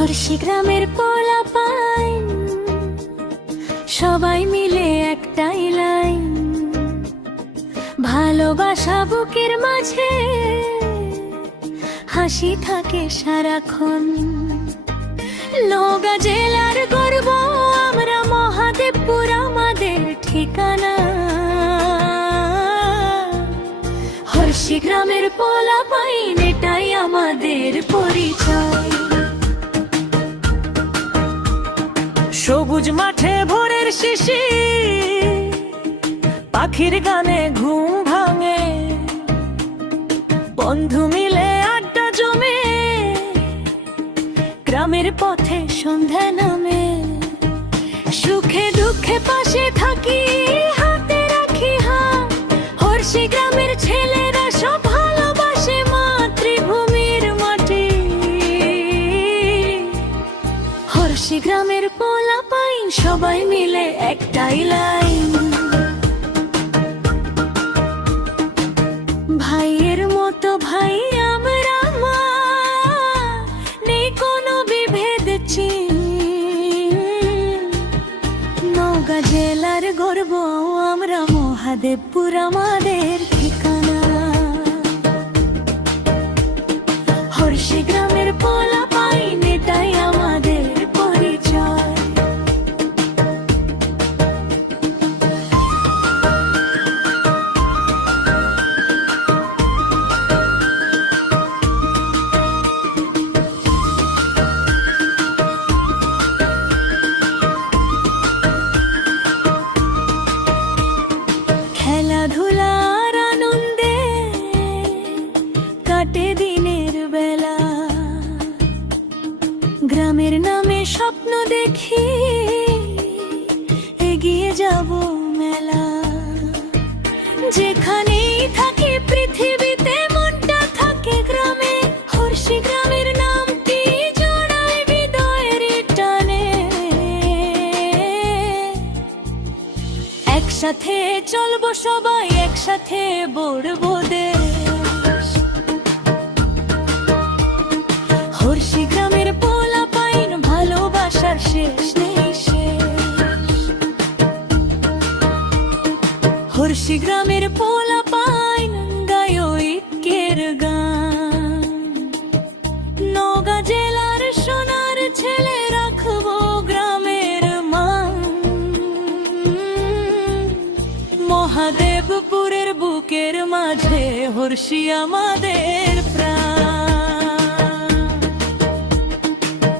হর্ষি গ্রামের পোলাপাইন সবাই মিলে একটাই লাইন, ভালোবাসা বুকের মাঝে হাসি থাকে সারাক্ষণ। নওগাঁ জেলার গর্ব আমরা, মহাদেবপুর আমাদের ঠিকানা। হর্ষি গ্রামের পোলাপাইন এটাই আমাদের পরিচয়। সবুজ মাঠে ভোরের শিশির, পাখির গানে ঘুম ভাঙে, বন্ধু মিলে আড্ডা জমে, গ্রামের পথে সন্ধ্যা নামে। সুখে দুঃখে পাশে থাকি, হাতে রাখি হাত। হর্ষি গ্রামের ছেলেরা সব ভালোবাসে মাতৃভূমির মাটি। হর্ষি গ্রামের পোলাপাইন সবাই মিলে একটাই লাইন, ভাইয়ের মতো ভাই আমরা, মা নেই কোনো বিভেদ চিন। নওগাঁ জেলার গর্ব আমরা, মহাদেবপুর আমাদের ঠিকানা। হর্ষি গ্রামের পোলাপাইন এটাই আমাদের পরিচয়। খেলাধুলার আনন্দে কাটে দিনের বেলা, গ্রামের নামে স্বপ্ন দেখি এগিয়ে যাব মেলা। যেখানেই থাকি পৃথিবীতে মনটা থাকে গ্রামে, হর্ষি গ্রামের নামটি জড়ায় হৃদয়ের টানে। একসাথে চলবো সবাই, একসাথে বড়বো দেশ। হর্ষি গ্রামের পোলাপাইন ভালোবাসার শেষ নেই শেষ। হর্ষি গ্রামের পোলাপাইন গায় ঐক্যের গান। নওগাঁ জেলার সোনার ছেলে রাখবো গ্রামের মান। মহাদেবপুরের বুকের মাঝে হর্ষি আমাদের